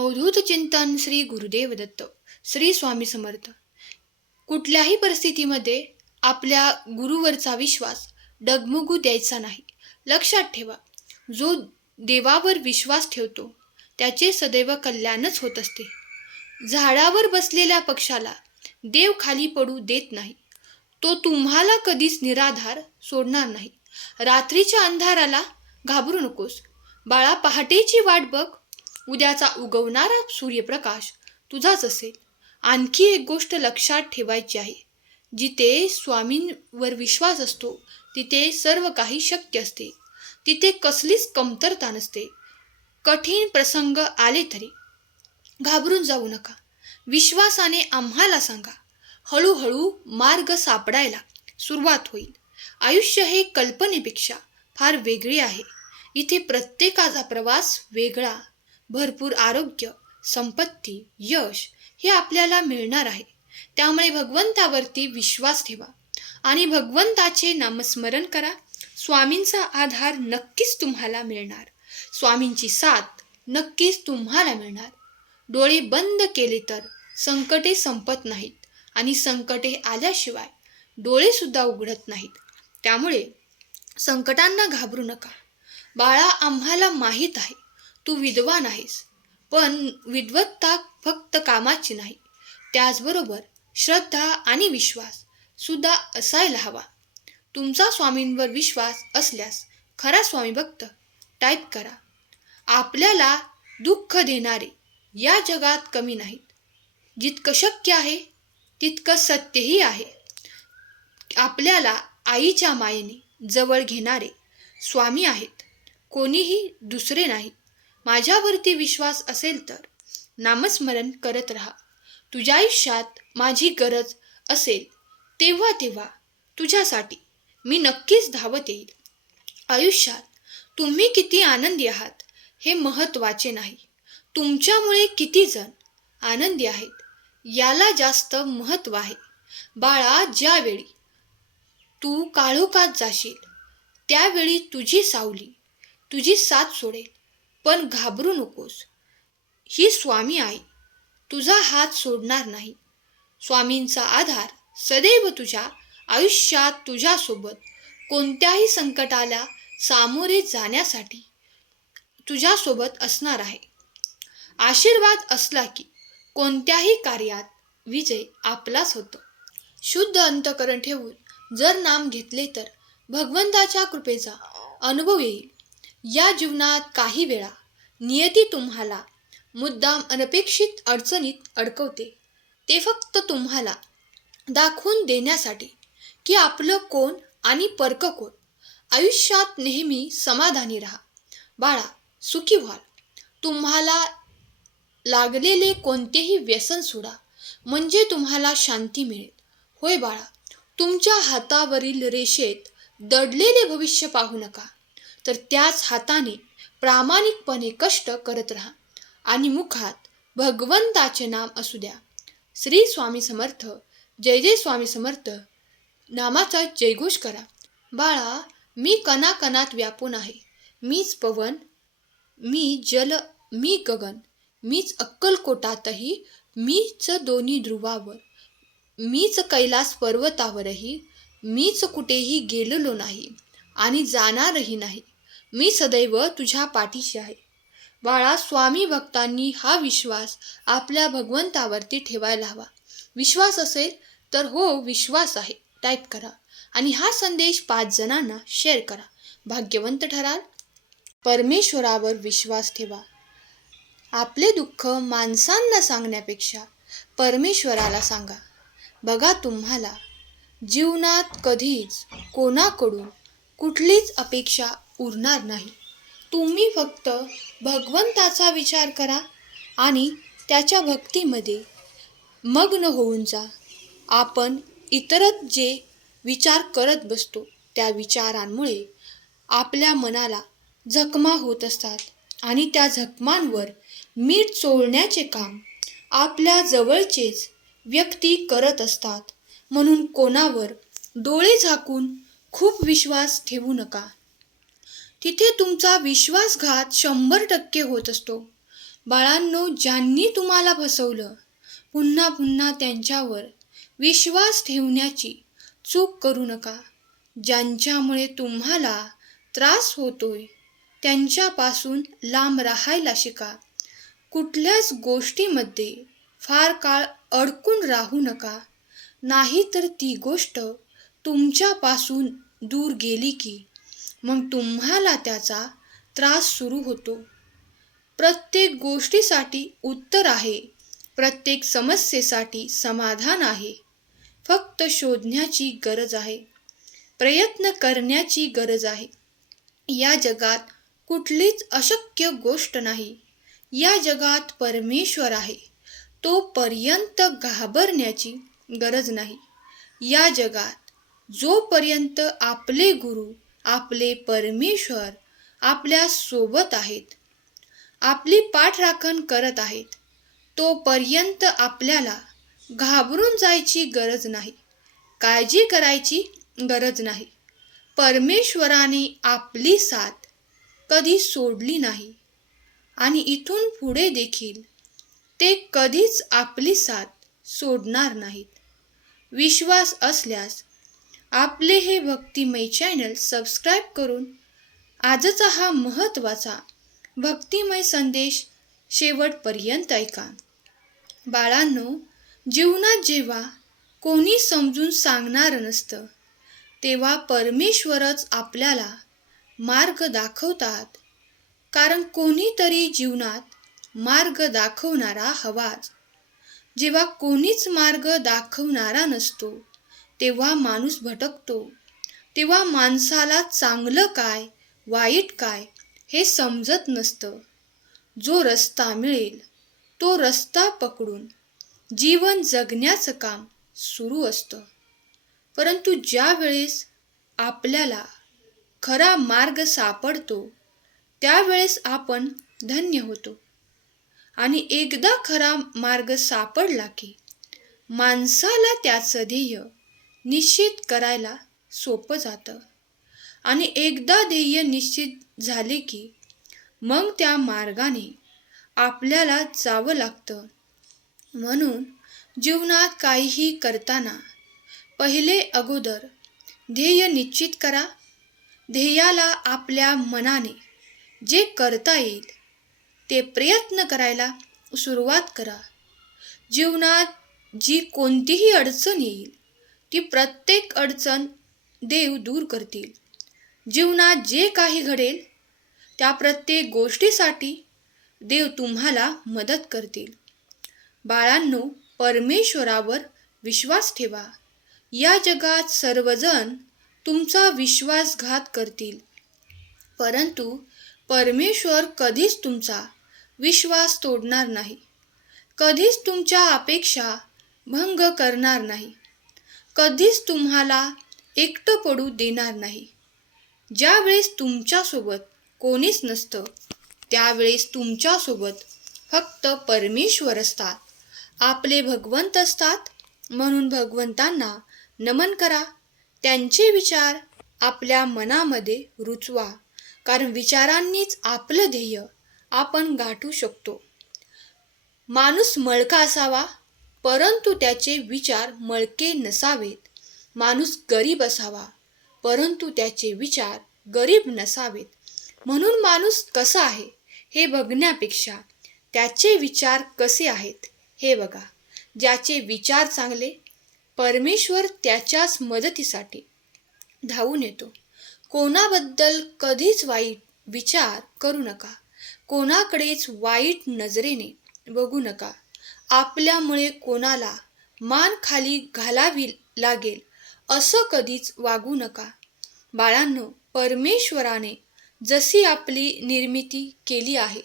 अवधूत चिंतन श्री गुरुदेव दत्त. श्री स्वामी समर्थ. कुठल्याही परिस्थितीमध्ये आपल्या गुरुवरचा विश्वास डगमगू द्यायचा नाही. लक्षात ठेवा, जो देवावर विश्वास ठेवतो त्याचे सदैव कल्याणच होत असते. झाडावर बसलेल्या पक्षाला देव खाली पडू देत नाही. तो तुम्हाला कधीच निराधार सोडणार नाही. रात्रीच्या अंधाराला घाबरू नकोस बाळा. पहाटेची वाट बघ. उद्याचा उगवणारा सूर्यप्रकाश तुझाच असेल. आणखी एक गोष्ट लक्षात ठेवायची आहे. जिथे स्वामींवर विश्वास असतो तिथे सर्व काही शक्य असते. तिथे कसलीच कमतरता नसते. कठीण प्रसंग आले तरी घाबरून जाऊ नका. विश्वासाने आम्हाला सांगा. हळूहळू मार्ग सापडायला सुरुवात होईल. आयुष्य हे कल्पनेपेक्षा फार वेगळे आहे. इथे प्रत्येकाचा प्रवास वेगळा. भरपूर आरोग्य, संपत्ती, यश हे आपल्याला मिळणार आहे. त्यामुळे भगवंतावरती विश्वास ठेवा आणि भगवंताचे नामस्मरण करा. स्वामींचा आधार नक्कीच तुम्हाला मिळणार. स्वामींची साथ नक्कीच तुम्हाला मिळणार. डोळे बंद केले तर संकटे संपत नाहीत आणि संकटे आल्याशिवाय डोळे सुद्धा उघडत नाहीत. त्यामुळे संकटांना घाबरू नका. बाळा, आम्हाला माहीत आहे तू विद्वान आहेस, पण विद्वत्ता फक्त कामाची नाही, त्याचबरोबर श्रद्धा आणि विश्वास सुद्धा असायला हवा. तुमचा स्वामींवर विश्वास असल्यास खरा स्वामी भक्त टाईप करा. आपल्याला दुःख देणारे या जगात कमी नाहीत. जितकं शक्य आहे तितकं सत्यही आहे. आपल्याला आईच्या मायेने जवळ घेणारे स्वामी आहेत, कोणीही दुसरे नाहीत. माझ्यावरती विश्वास असेल तर नामस्मरण करत राहा. तुझ्या आयुष्यात माझी गरज असेल तेव्हा तेव्हा तुझ्यासाठी मी नक्कीच धावत येईल. आयुष्यात तुम्ही किती आनंदी आहात हे महत्त्वाचे नाही, तुमच्यामुळे किती जण आनंदी आहेत याला जास्त महत्त्व आहे. बाळा, ज्यावेळी तू काळोखात जाशील त्यावेळी तुझी सावली तुझी साथ सोडेल. पण घाबरू नकोस. ही स्वामी आई तुझा हात सोडणार नाही. स्वामींचा आधार सदैव तुझ्या आयुष्यात तुझ्यासोबत कोणत्याही संकटाला सामोरे जाण्यासाठी तुझ्यासोबत असणार आहे. आशीर्वाद असला की कोणत्याही कार्यात विजय आपलाच होतो. शुद्ध अंतःकरण ठेवून जर नाम घेतले तर भगवंताच्या कृपेचा अनुभव येईल. या जीवनात काही वेळा नियती तुम्हाला मुद्दाम अनपेक्षित अडचणीत अडकवते. ते फक्त तुम्हाला दाखवून देण्यासाठी की आपलं कोण आणि परक कोण. आयुष्यात नेहमी समाधानी राहा. बाळा, सुखी व्हाल. तुम्हाला लागलेले कोणतेही व्यसन सोडा, म्हणजे तुम्हाला शांती मिळेल. होय बाळा, तुमच्या हातावरील रेषेत दडलेले भविष्य पाहू नका, तर त्याच हाताने प्रामाणिकपणे कष्ट करत राहा आणि मुखात भगवंताचे नाम असू द्या. श्री स्वामी समर्थ. जय जय स्वामी समर्थ नामाचा जयघोष करा. बाळा, मी कणाकणात व्यापून आहे. मीच पवन, मी जल, मी गगन, मीच अक्कलकोटातही, मीच दोन्ही ध्रुवावर, मीच कैलास पर्वतावरही, मीच कुठेही गेलेलो नाही आणि जाणारही नाही. मी सदैव तुझ्या पाठीशी आहे. बाळा, स्वामी भक्तांनी हा विश्वास आपल्या भगवंतावरती ठेवायला हवा. विश्वास असेल तर हो विश्वास आहे टाईप करा आणि हा संदेश 5 जणांना शेअर करा. भाग्यवंत ठराल. परमेश्वरावर विश्वास ठेवा. आपले दुःख माणसांना सांगण्यापेक्षा परमेश्वराला सांगा. बघा, तुम्हाला जीवनात कधीच कोणाकडून कुठलीच अपेक्षा उरणार नाही. तुम्ही फक्त भगवंताचा विचार करा आणि त्याच्या भक्तीमध्ये मग्न होऊन जा. आपण इतरत जे विचार करत बसतो त्या विचारांमुळे आपल्या मनाला जखमा होत असतात आणि त्या जखमांवर मीठ चोळण्याचे काम आपल्या जवळचेच व्यक्ती करत असतात. म्हणून कोणावर डोळे झाकून खूप विश्वास ठेवू नका. तिथे तुमचा विश्वासघात 100% होत असतो. बाळांनो, ज्यांनी तुम्हाला फसवलं, पुन्हा पुन्हा त्यांच्यावर विश्वास ठेवण्याची चूक करू नका. ज्यांच्यामुळे तुम्हाला त्रास होतोय त्यांच्यापासून लांब राहायला शिका. कुठल्याच गोष्टीमध्ये फार काळ अडकून राहू नका, नाहीतर ती गोष्ट तुमच्यापासून दूर गेली की मग तुम्हाला त्याचा त्रास सुरू होतो. प्रत्येक गोष्टीसाठी उत्तर आहे, प्रत्येक समस्येसाठी समाधान आहे. फक्त शोधण्याची गरज आहे, प्रयत्न करण्याची गरज आहे. या जगात कुठलीच अशक्य गोष्ट नाही. या जगात परमेश्वर आहे, तोपर्यंत घाबरण्याची गरज नाही. या जगात जोपर्यंत आपले गुरु, आपले परमेश्वर आपल्या सोबत आहेत, आपली पाठराखण करत आहेत, तोपर्यंत आपल्याला घाबरून जायची गरज नाही, काळजी करायची गरज नाही. परमेश्वराने आपली साथ कधी सोडली नाही आणि इथून पुढे देखील ते कधीच आपली साथ सोडणार नाहीत. विश्वास असल्यास आपले हे भक्तिमय चॅनल सबस्क्राईब करून आजचा हा महत्त्वाचा भक्तिमय संदेश शेवटपर्यंत ऐका. बाळांनो, जीवनात जेव्हा कोणी समजून सांगणार नसतं तेव्हा परमेश्वरच आपल्याला मार्ग दाखवतात. कारण कोणीतरी जीवनात मार्ग दाखवणारा हवाच. जेव्हा कोणीच मार्ग दाखवणारा नसतो तेव्हा माणूस भटकतो. तेव्हा माणसाला चांगलं काय वाईट काय हे समजत नसतं. जो रस्ता मिळेल तो रस्ता पकडून जीवन जगण्याचं काम सुरू असतं. परंतु ज्या वेळेस आपल्याला खरा मार्ग सापडतो त्यावेळेस आपण धन्य होतो. आणि एकदा खरा मार्ग सापडला की माणसाला त्याचं ध्येय निश्चित करायला सोपं जातं. आणि एकदा ध्येय निश्चित झाले की मग त्या मार्गाने आपल्याला जावं लागतं. म्हणून जीवनात काहीही करताना पहिले अगोदर ध्येय निश्चित करा. ध्येयाला आपल्या मनाने जे करता येईल ते प्रयत्न करायला सुरुवात करा. जीवनात जी कोणतीही अडचण येईल ती प्रत्येक अडचण देव दूर करतील. जीवनात जे काही घडेल त्या प्रत्येक गोष्टीसाठी देव तुम्हाला मदत करतील. बाळांनो, परमेश्वरावर विश्वास ठेवा. या जगात सर्वजण तुमचा विश्वासघात करतील, परंतु परमेश्वर कधीच तुमचा विश्वास तोडणार नाही. कधीच तुमच्या अपेक्षा भंग करणार नाही. कधीच तुम्हाला एकटं पडू देणार नाही. ज्यावेळेस तुमच्यासोबत कोणीच नसतं त्यावेळेस तुमच्यासोबत फक्त परमेश्वर असतात, आपले भगवंत असतात. म्हणून भगवंतांना नमन करा. त्यांचे विचार आपल्या मनामध्ये रुजवा, कारण विचारांनीच आपलं ध्येय आपण गाठू शकतो. माणूस मळका असावा परंतु त्याचे विचार मळके नसावेत. माणूस गरीब असावा परंतु त्याचे विचार गरीब नसावेत. म्हणून माणूस कसा आहे हे बघण्यापेक्षा त्याचे विचार कसे आहेत हे बघा. ज्याचे विचार चांगले, परमेश्वर त्याच्याच मदतीसाठी धावून येतो. कोणाबद्दल कधीच वाईट विचार करू नका. कोणाकडेच वाईट नजरेने बघू नका. आपल्यामुळे कोणाला मान खाली घालावी लागेल असं कधीच वागू नका. बाळांनो, परमेश्वराने जशी आपली निर्मिती केली आहे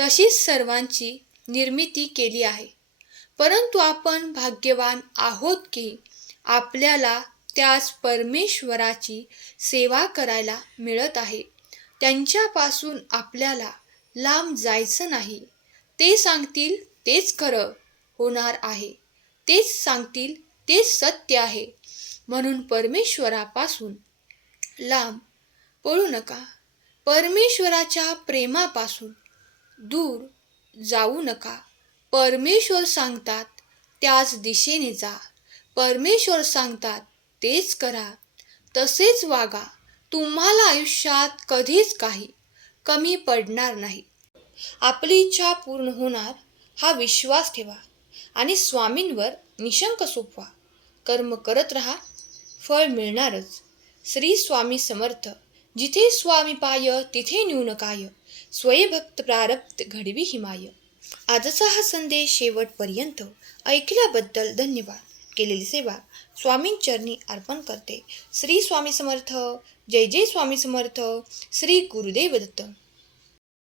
तशीच सर्वांची निर्मिती केली आहे. परंतु आपण भाग्यवान आहोत की आपल्याला त्याच परमेश्वराची सेवा करायला मिळत आहे. त्यांच्यापासून आपल्याला लांब जायचं नाही. ते सांगतील तेच खरं होणार आहे. तेच सांगतील तेच सत्य आहे. म्हणून परमेश्वरापासून लांब पळू नका. परमेश्वराच्या प्रेमापासून दूर जाऊ नका. परमेश्वर सांगतात त्याच दिशेने जा. परमेश्वर सांगतात तेच करा. तसेच वागा. तुम्हाला आयुष्यात कधीच काही कमी पडणार नाही. आपली इच्छा पूर्ण होणार हा विश्वास ठेवा आणि स्वामींवर निशंक सोपवा. कर्म करत राहा, फळ मिळणारच. श्री स्वामी समर्थ. जिथे स्वामी पाय तिथे न्यून काय. स्वयंभक्त प्रारब्ध घडवी हिमाय. आजचा हा संदेश शेवटपर्यंत ऐकल्याबद्दल धन्यवाद. केलेली सेवा स्वामींचरणी अर्पण करते. श्री स्वामी समर्थ. जय जय स्वामी समर्थ. श्री गुरुदेव दत्त.